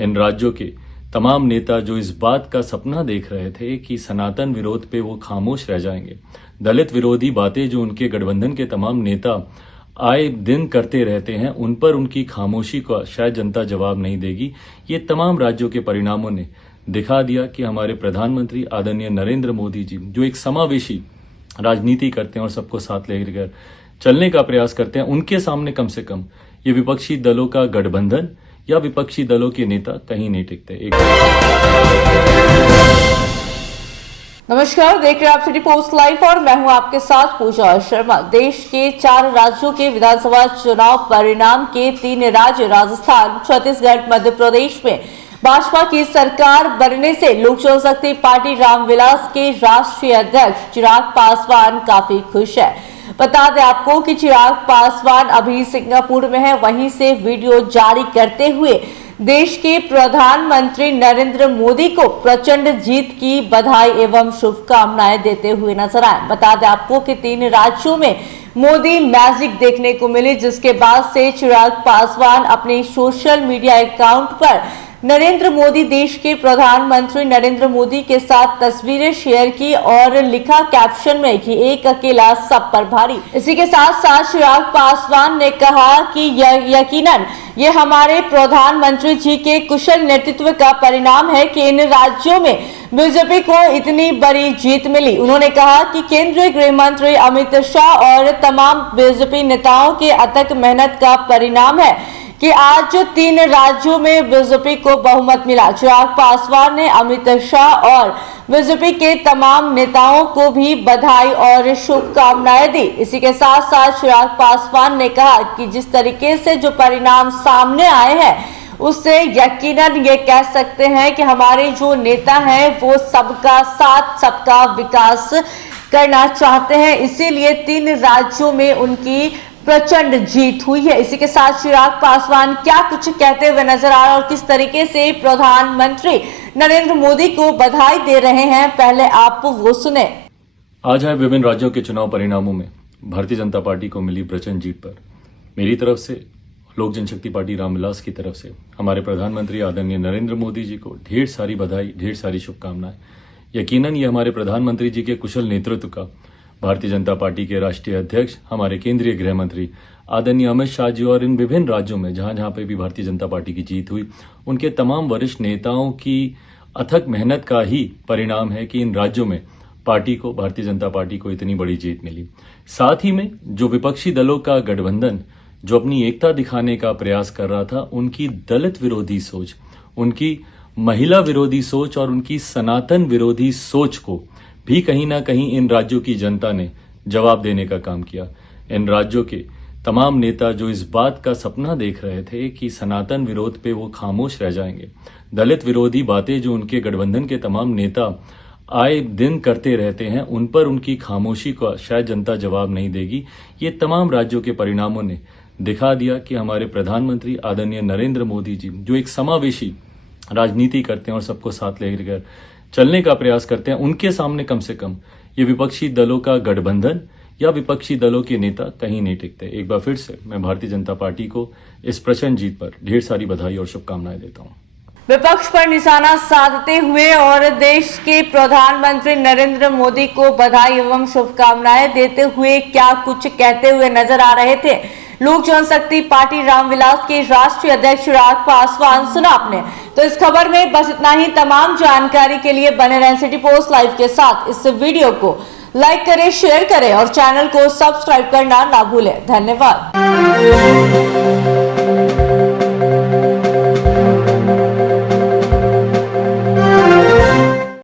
इन राज्यों के तमाम नेता जो इस बात का सपना देख रहे थे कि सनातन विरोध पे वो खामोश रह जाएंगे, दलित विरोधी बातें जो उनके गठबंधन के तमाम नेता आए दिन करते रहते हैं, उन पर उनकी खामोशी का शायद जनता जवाब नहीं देगी। ये तमाम राज्यों के परिणामों ने दिखा दिया कि हमारे प्रधानमंत्री आदरणीय नरेंद्र मोदी जी जो एक समावेशी राजनीति करते हैं और सबको साथ लेकर चलने का प्रयास करते हैं, उनके सामने कम से कम ये विपक्षी दलों का गठबंधन या विपक्षी दलों के नेता कहीं नहीं टिकते। नमस्कार, देख रहे हैं आप सिटी पोस्ट लाइव और मैं हूं आपके साथ पूजा शर्मा। देश के 4 राज्यों के विधानसभा चुनाव परिणाम के 3 राज्य राजस्थान, छत्तीसगढ़, मध्य प्रदेश में भाजपा की सरकार बनने से लोक जनशक्ति पार्टी रामविलास के राष्ट्रीय अध्यक्ष चिराग पासवान काफी खुश है। बता दें आपको कि चिराग पासवान अभी सिंगापुर में है, वहीं से वीडियो जारी करते हुए देश के प्रधानमंत्री नरेंद्र मोदी को प्रचंड जीत की बधाई एवं शुभकामनाएं देते हुए नजर आए। बता दें आपको कि 3 राज्यों में मोदी मैजिक देखने को मिली, जिसके बाद से चिराग पासवान अपने सोशल मीडिया अकाउंट पर नरेंद्र मोदी, देश के प्रधानमंत्री नरेंद्र मोदी के साथ तस्वीरें शेयर की और लिखा कैप्शन में कि एक अकेला सब पर भारी। इसी के साथ साथ चिराग पासवान ने कहा कि यकीनन ये हमारे प्रधानमंत्री जी के कुशल नेतृत्व का परिणाम है कि इन राज्यों में बीजेपी को इतनी बड़ी जीत मिली। उन्होंने कहा कि केंद्रीय गृह मंत्री अमित शाह और तमाम बीजेपी नेताओं के अथक मेहनत का परिणाम है कि आज 3 राज्यों में बीजेपी को बहुमत मिला। चिराग पासवान ने अमित शाह और बीजेपी के तमाम नेताओं को भी बधाई और शुभकामनाएं दी। इसी के साथ साथ चिराग पासवान ने कहा कि जिस तरीके से जो परिणाम सामने आए हैं, उससे यकीनन ये कह सकते हैं कि हमारे जो नेता हैं वो सबका साथ, सबका विकास करना चाहते हैं। इसीलिए 3 राज्यों में उनकी प्रचंड जीत हुई है। इसी के साथ चिराग पासवान क्या कुछ कहते हुए नजर आ रहे और किस तरीके से प्रधानमंत्री नरेंद्र मोदी को बधाई दे रहे हैं, पहले आप वो सुने। आज है विभिन्न राज्यों के चुनाव परिणामों में भारतीय जनता पार्टी को मिली प्रचंड जीत पर मेरी तरफ से, लोक जनशक्ति पार्टी रामविलास की तरफ से हमारे प्रधानमंत्री आदरणीय नरेंद्र मोदी जी को ढेर सारी बधाई, ढेर सारी शुभकामनाएं। यकीनन ये हमारे प्रधानमंत्री जी के कुशल नेतृत्व का, भारतीय जनता पार्टी के राष्ट्रीय अध्यक्ष, हमारे केंद्रीय गृह मंत्री आदरणीय अमित शाह जी और इन विभिन्न राज्यों में जहां जहां पे भी भारतीय जनता पार्टी की जीत हुई, उनके तमाम वरिष्ठ नेताओं की अथक मेहनत का ही परिणाम है कि इन राज्यों में पार्टी को, भारतीय जनता पार्टी को इतनी बड़ी जीत मिली। साथ ही में जो विपक्षी दलों का गठबंधन जो अपनी एकता दिखाने का प्रयास कर रहा था, उनकी दलित विरोधी सोच, उनकी महिला विरोधी सोच और उनकी सनातन विरोधी सोच को भी कहीं ना कहीं इन राज्यों की जनता ने जवाब देने का काम किया। इन राज्यों के तमाम नेता जो इस बात का सपना देख रहे थे कि सनातन विरोध पे वो खामोश रह जाएंगे, दलित विरोधी बातें जो उनके गठबंधन के तमाम नेता आए दिन करते रहते हैं, उन पर उनकी खामोशी का शायद जनता जवाब नहीं देगी। ये तमाम राज्यों के परिणामों ने दिखा दिया कि हमारे प्रधानमंत्री आदरणीय नरेंद्र मोदी जी जो एक समावेशी राजनीति करते हैं और सबको साथ लेकर चलने का प्रयास करते हैं, उनके सामने कम से कम ये विपक्षी दलों का गठबंधन या विपक्षी दलों के नेता कहीं नहीं टिकते। एक बार फिर से मैं भारतीय जनता पार्टी को इस प्रचंड जीत पर ढेर सारी बधाई और शुभकामनाएं देता हूं। विपक्ष पर निशाना साधते हुए और देश के प्रधानमंत्री नरेंद्र मोदी को बधाई एवं शुभकामनाएं देते हुए क्या कुछ कहते हुए नजर आ रहे थे लोक जनशक्ति पार्टी रामविलास के राष्ट्रीय अध्यक्ष चिराग पासवान, सुना आपने। तो इस खबर में बस इतना ही। तमाम जानकारी के लिए बने रहें सिटी पोस्ट लाइव के साथ। इस वीडियो को लाइक करें, शेयर करें और चैनल को सब्सक्राइब करना ना भूलें। धन्यवाद।